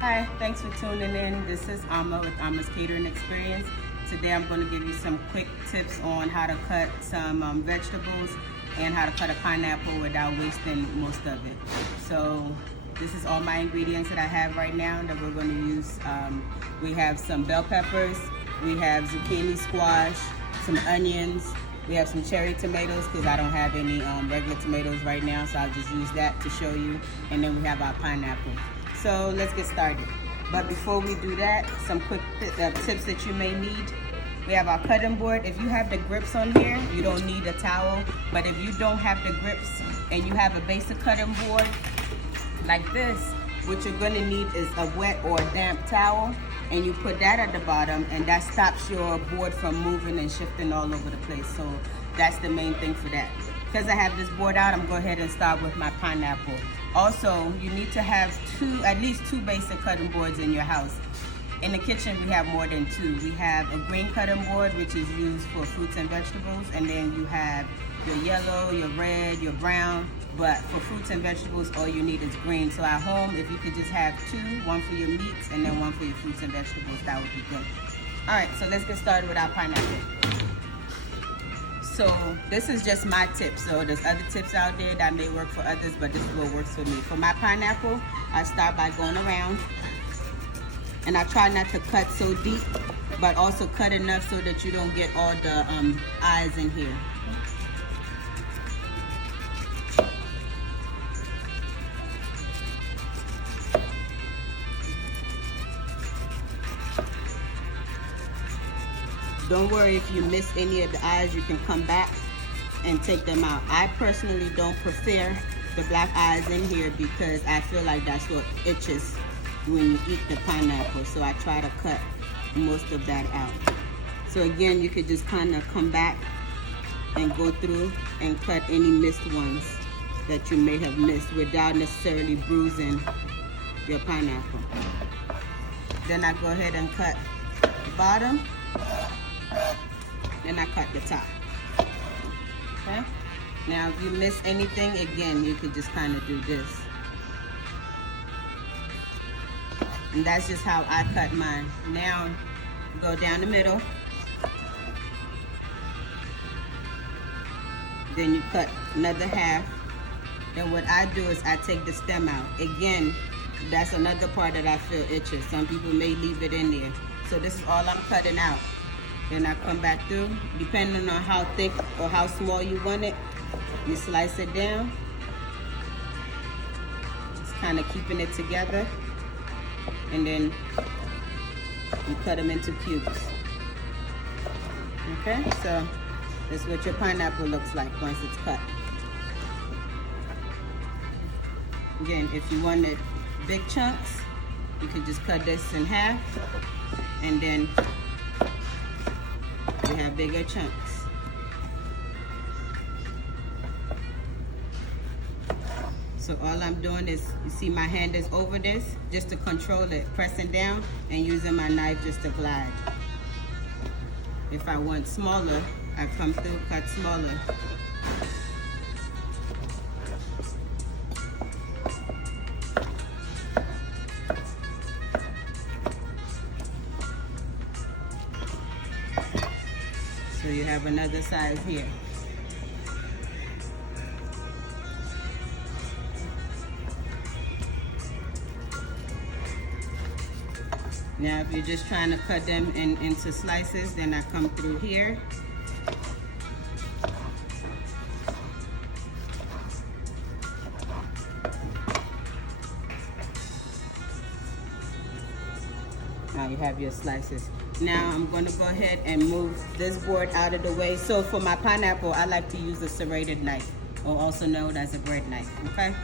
Hi, thanks for tuning in. This is Amma with Amma's Catering Experience. Today I'm going to give you some quick tips on how to cut some vegetables and how to cut a pineapple without wasting most of it. So this is all my ingredients that I have right now that we're going to use. We have some bell peppers, we have zucchini squash, some onions, we have some cherry tomatoes because I don't have any regular tomatoes right now, so I'll just use that to show you. And then we have our pineapple. So let's get started. But before we do that, some quick tips that you may need. We have our cutting board. If you have the grips on here, you don't need a towel. But if you don't have the grips and you have a basic cutting board like this, what you're gonna need is a wet or damp towel, and you put that at the bottom, and that stops your board from moving and shifting all over the place. So that's the main thing for that. Because I have this board out, I'm going to go ahead and start with my pineapple. Also, you need to have at least two basic cutting boards in your house. In the kitchen, we have more than two. We have a green cutting board, which is used for fruits and vegetables, and then you have your yellow, your red, your brown. But for fruits and vegetables, all you need is green. So at home, if you could just have two, one for your meats and then one for your fruits and vegetables, that would be good. All right, so let's get started with our pineapple. So this is just my tip. So there's other tips out there that may work for others, but this is what works for me. For my pineapple, I start by going around, and I try not to cut so deep, but also cut enough so that you don't get all the eyes in here. Don't worry if you miss any of the eyes, you can come back and take them out. I personally don't prefer the black eyes in here because I feel like that's what itches when you eat the pineapple. So I try to cut most of that out. So again, you could just kind of come back and go through and cut any missed ones that you may have missed without necessarily bruising your pineapple. Then I go ahead and cut the bottom. Then I cut the top. Okay? Now if you miss anything, again, you could just kind of do this. And that's just how I cut mine. Now, go down the middle. Then you cut another half. Then what I do is I take the stem out. Again, that's another part that I feel itches. Some people may leave it in there. So this is all I'm cutting out. Then I come back through, depending on how thick or how small you want it, you slice it down. Just kind of keeping it together. And then you cut them into cubes. Okay, so this is what your pineapple looks like once it's cut. Again, if you wanted big chunks, you could just cut this in half, and then you have bigger chunks. So all I'm doing is, you see my hand is over this, just to control it, pressing down and using my knife just to glide. If I want smaller, I come through, cut smaller. So you have another size here. Now if you're just trying to cut them into slices, then I come through here. Now you have your slices. Now I'm going to go ahead and move this board out of the way. So for my pineapple, I like to use a serrated knife, or also known as a bread knife, okay?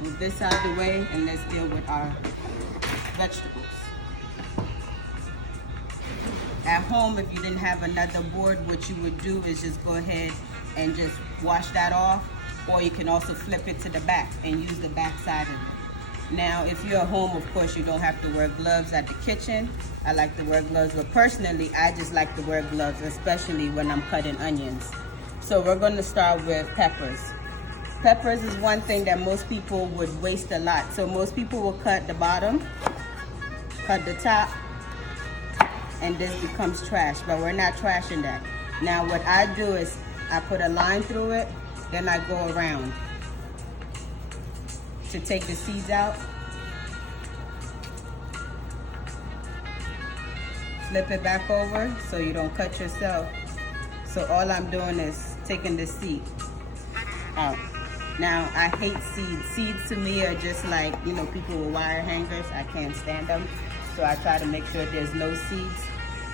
Move this out of the way, and let's deal with our vegetables. At home, if you didn't have another board, what you would do is just go ahead and just wash that off, or you can also flip it to the back and use the back side of it. Now, if you're at home, of course, you don't have to wear gloves at the kitchen. I like to wear gloves, but personally, I just like to wear gloves, especially when I'm cutting onions. So we're going to start with peppers. Peppers is one thing that most people would waste a lot. So most people will cut the bottom cut the top, and this becomes trash, but we're not trashing that. Now what I do is I put a line through it, then I go around to take the seeds out. Flip it back over so you don't cut yourself. So all I'm doing is taking the seed out. Now, I hate seeds. Seeds to me are just like, you know, people with wire hangers. I can't stand them. So I try to make sure there's no seeds.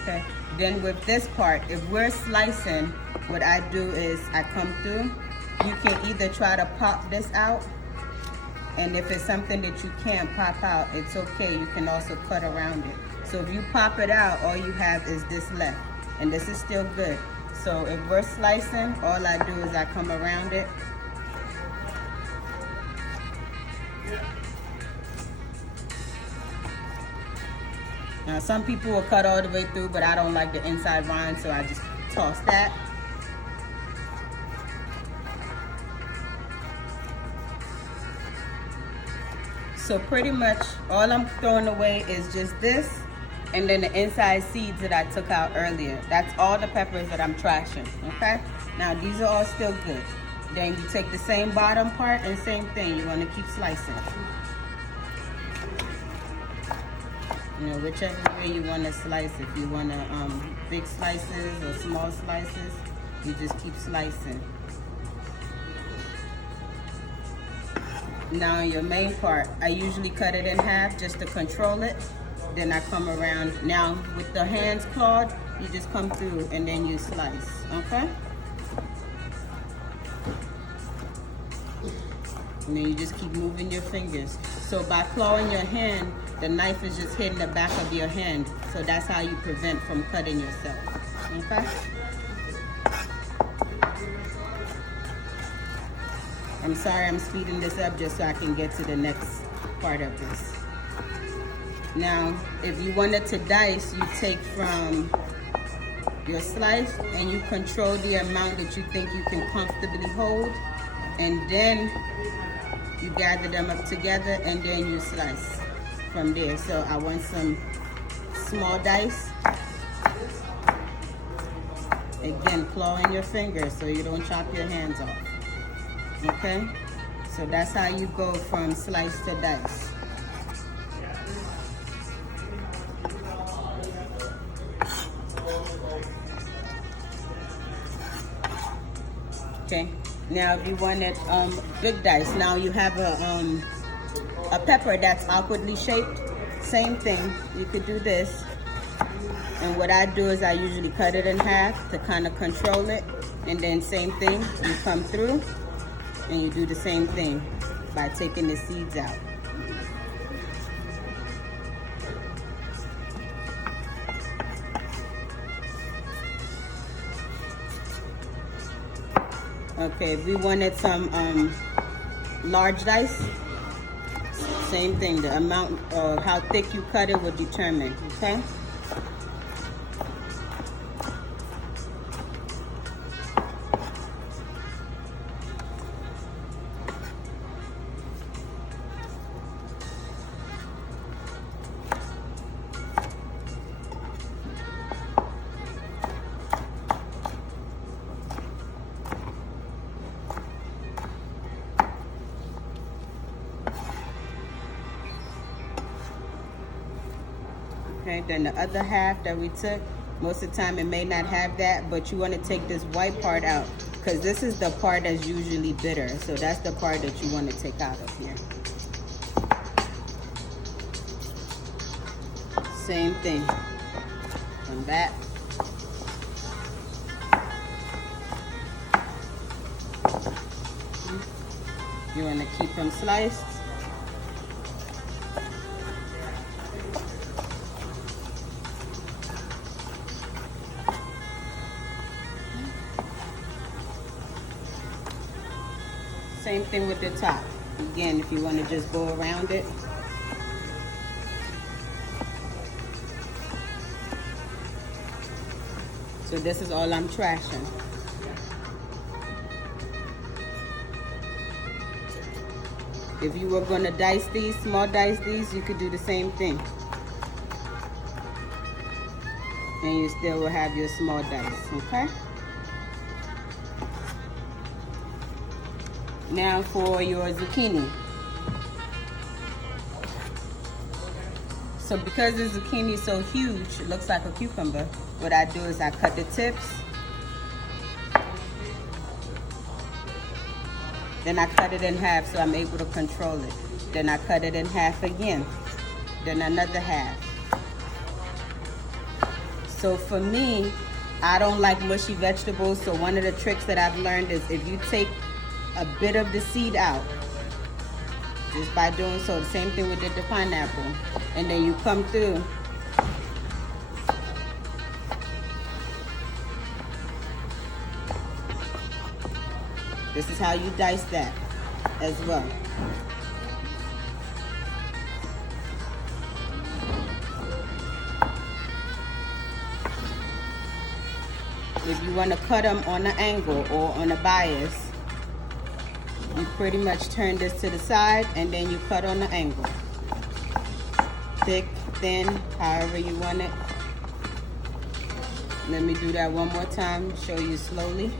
Okay. Then with this part, if we're slicing, what I do is I come through. You can either try to pop this out, and if it's something that you can't pop out, it's okay. You can also cut around it. So if you pop it out, all you have is this left, and this is still good. So if we're slicing, all I do is I come around it. Now some people will cut all the way through, but I don't like the inside rind, so I just toss that. So pretty much all I'm throwing away is just this, and then the inside seeds that I took out earlier. That's all the peppers that I'm trashing, okay? Now these are all still good. Then you take the same bottom part and same thing, you wanna keep slicing. You know, whichever way you wanna slice. If you wanna big slices or small slices, you just keep slicing. Now your main part, I usually cut it in half just to control it. Then I come around. Now with the hands clawed, you just come through and then you slice, okay? And then you just keep moving your fingers. So by clawing your hand, the knife is just hitting the back of your hand. So that's how you prevent from cutting yourself, okay? I'm sorry I'm speeding this up just so I can get to the next part of this. Now, if you wanted to dice, you take from your slice and you control the amount that you think you can comfortably hold, and then you gather them up together and then you slice from there. So I want some small dice. Again, clawing your fingers so you don't chop your hands off. Okay? So that's how you go from slice to dice. Okay, now if you wanted big dice, now you have a pepper that's awkwardly shaped. Same thing, you could do this. And what I do is I usually cut it in half to kind of control it. And then same thing, you come through and you do the same thing by taking the seeds out. Okay, if we wanted some large dice, same thing. The amount or how thick you cut it will determine, okay? Okay, then the other half that we took, most of the time it may not have that, but you want to take this white part out because this is the part that's usually bitter. So that's the part that you want to take out of here. Same thing. Come back. You want to keep them sliced. Same thing with the top. Again, if you want to just go around it. So this is all I'm trashing. If you were going to dice these, small dice these, you could do the same thing. and you still will have your small dice, okay? Now for your zucchini. So because the zucchini is so huge, it looks like a cucumber, what I do is I cut the tips, then I cut it in half so I'm able to control it. Then I cut it in half again, then another half. So for me, I don't like mushy vegetables, so one of the tricks that I've learned is if you take a bit of the seed out, just by doing so, the same thing with the pineapple, and then you come through this is how you dice that as well. If you want to cut them on an angle or on a bias, you pretty much turn this to the side and then you cut on the angle. Thick, thin, however you want it. Let me do that one more time, show you slowly.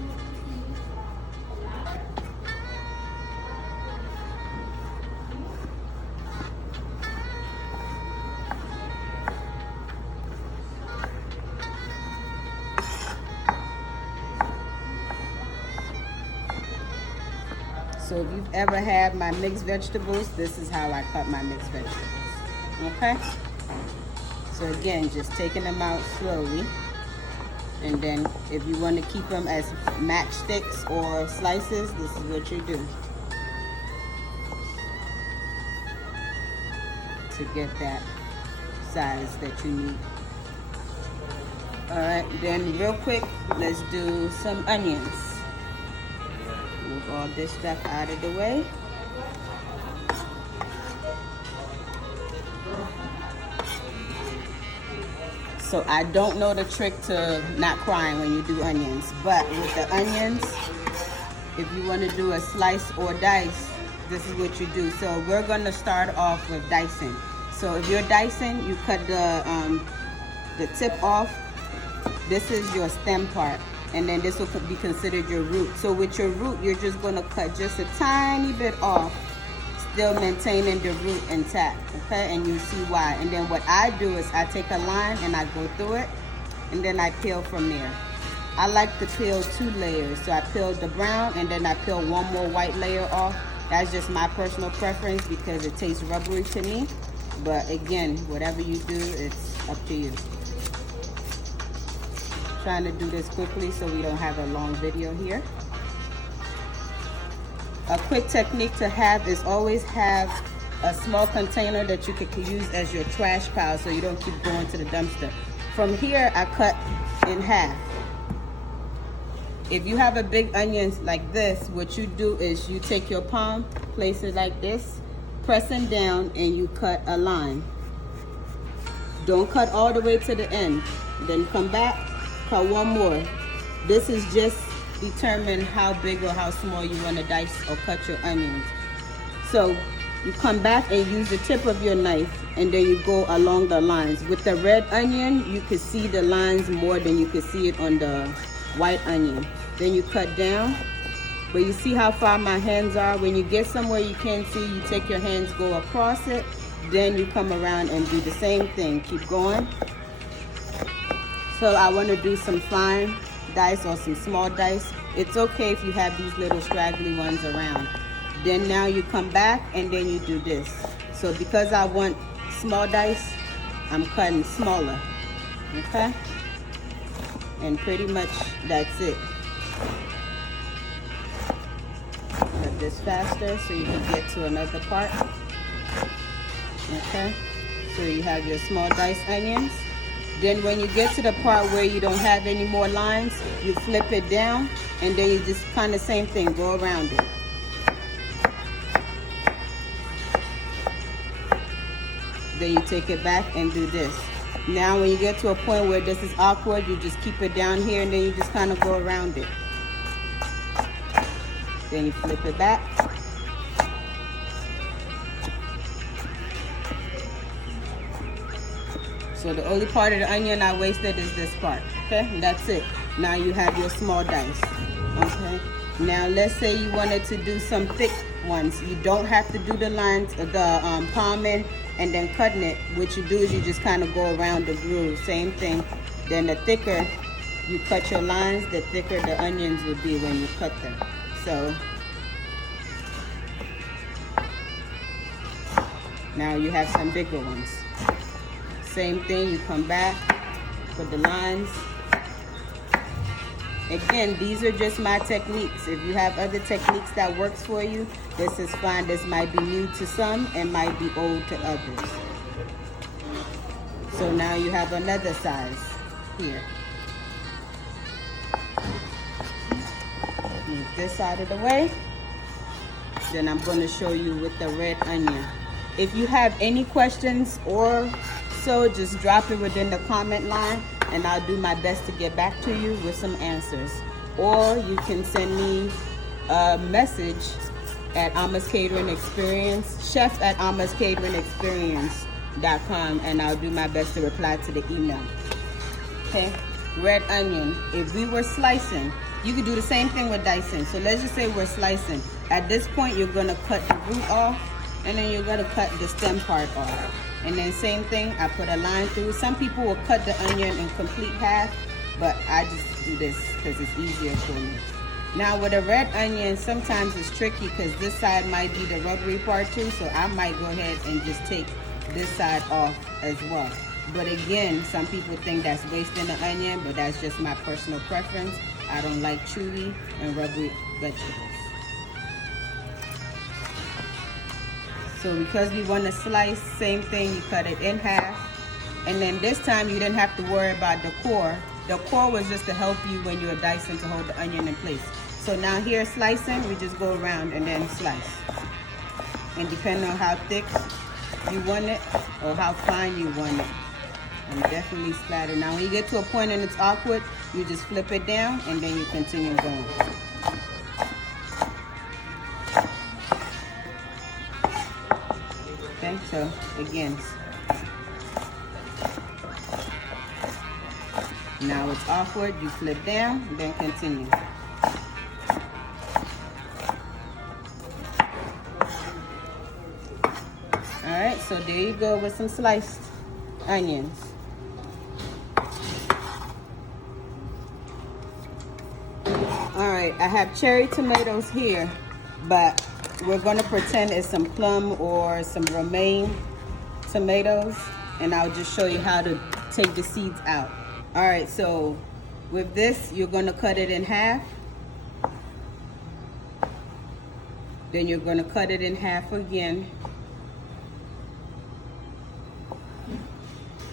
So if you've ever had my mixed vegetables, this is how I cut my mixed vegetables, okay? So again, just taking them out slowly. And then if you want to keep them as matchsticks or slices, this is what you do to get that size that you need. All right, then real quick, let's do some onions. Move all this stuff out of the way. So I don't know the trick to not crying when you do onions, but with the onions, if you want to do a slice or dice, this is what you do. So we're going to start off with dicing. So if you're dicing, you cut the tip off. This is your stem part, and then this will be considered your root. So with your root, you're just going to cut just a tiny bit off, still maintaining the root intact, okay? And you see why. And then what I do is I take a line and I go through it, and then I peel from there. I like to peel 2 layers. So I peel the brown and then I peel one more white layer off. That's just my personal preference because it tastes rubbery to me. But again, whatever you do, it's up to you. Trying to do this quickly so we don't have a long video here. A quick technique to have is always have a small container that you could use as your trash pile so you don't keep going to the dumpster. From here, I cut in half. If you have a big onion like this, what you do is you take your palm, place it like this, pressing down, and you cut a line. Don't cut all the way to the end. Then come back, cut one more. This is just determine how big or how small you want to dice or cut your onions. So you come back and use the tip of your knife, and then you go along the lines. With the red onion, you can see the lines more than you can see it on the white onion. Then you cut down, but you see how far my hands are? When you get somewhere you can't see, you take your hands, go across it, then you come around and do the same thing. Keep going. So I want to do some fine dice or some small dice. It's okay if you have these little straggly ones around. Then now you come back and then you do this. So because I want small dice, I'm cutting smaller, okay? And pretty much that's it. Cut this faster so you can get to another part, okay? So you have your small diced onions. Then when you get to the part where you don't have any more lines, you flip it down, and then you just kind of same thing, go around it. Then you take it back and do this. Now when you get to a point where this is awkward, you just keep it down here and then you just kind of go around it. Then you flip it back. So the only part of the onion I wasted is this part, okay? And that's it. Now you have your small dice, okay? Now let's say you wanted to do some thick ones. You don't have to do the lines, the palming and then cutting it. What you do is you just kind of go around the groove, same thing. Then the thicker you cut your lines, the thicker the onions would be when you cut them. So now you have some bigger ones. Same thing, you come back, put the lines. Again, these are just my techniques. If you have other techniques that works for you, this is fine. This might be new to some and might be old to others. So now you have another size here. Move this out of the way. Then I'm going to show you with the red onion. If you have any questions or so, just drop it within the comment line and I'll do my best to get back to you with some answers. Or you can send me a message at Ama's Catering Experience, chef@amascateringexperience.com, and I'll do my best to reply to the email. Okay, red onion. If we were slicing, you could do the same thing with dicing. So let's just say we're slicing. At this point, you're gonna cut the root off, and then you're gonna cut the stem part off. And then same thing, I put a line through. Some people will cut the onion in complete half, but I just do this because it's easier for me. Now with a red onion, sometimes it's tricky because this side might be the rubbery part too, so I might go ahead and just take this side off as well. But again, some people think that's wasting the onion, but that's just my personal preference. I don't like chewy and rubbery vegetables. So because we want to slice, same thing, you cut it in half. And then this time you didn't have to worry about the core. The core was just to help you when you were dicing to hold the onion in place. So now here slicing, we just go around and then slice. And depending on how thick you want it or how fine you want it. And definitely splatter. Now when you get to a point and it's awkward, you just flip it down and then you continue going. Okay, so again, now it's awkward, you flip down, then continue. Alright, so there you go with some sliced onions. Alright, I have cherry tomatoes here, but we're going to pretend it's some plum or some romaine tomatoes, and I'll just show you how to take the seeds out. Alright, so with this, you're going to cut it in half. Then you're going to cut it in half again.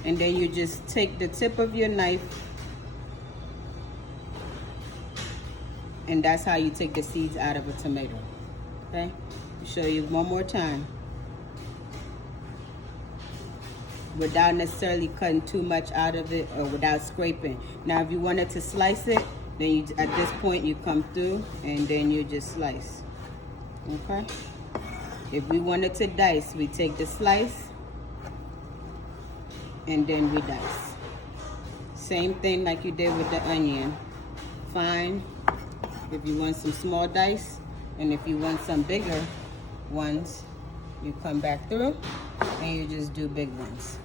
And then you just take the tip of your knife, and that's how you take the seeds out of a tomato. Okay, I'll show you one more time without necessarily cutting too much out of it or without scraping. Now if you wanted to slice it, then you, at this point you come through and then you just slice. Okay, if we wanted to dice, we take the slice and then we dice. Same thing like you did with the onion. Fine if you want some small dice, and if you want some bigger ones, you come back through and you just do big ones.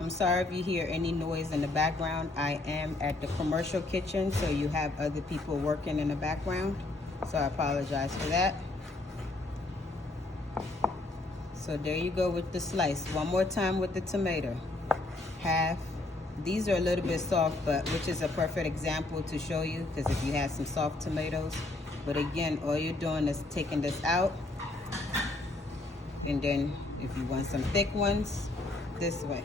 I'm sorry if you hear any noise in the background. I am at the commercial kitchen, so you have other people working in the background. So I apologize for that. So there you go with the slice. One more time with the tomato. Half. These are a little bit soft, but which is a perfect example to show you, because if you have some soft tomatoes. But again, all you're doing is taking this out. And then if you want some thick ones, this way.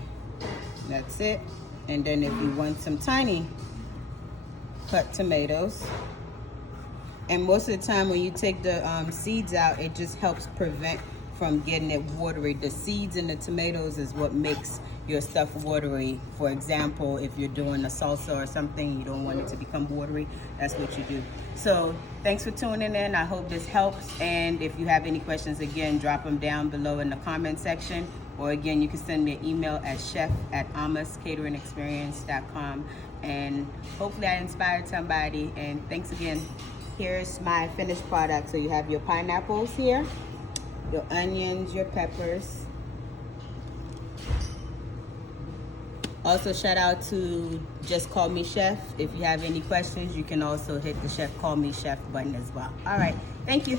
That's it. And then if you want some tiny cut tomatoes, and most of the time when you take the seeds out, it just helps prevent from getting it watery. The seeds in the tomatoes is what makes your stuff watery. For example, if you're doing a salsa or something, you don't want it to become watery, that's what you do. So thanks for tuning in. I hope this helps. And if you have any questions, again, drop them down below in the comment section. Or again, you can send me an email at chef@amascateringexperience.com. And hopefully I inspired somebody. And thanks again. Here's my finished product. So you have your pineapples here, your onions, your peppers. Also, shout out to Just Call Me Chef. If you have any questions, you can also hit the Chef Call Me Chef button as well. All right, thank you.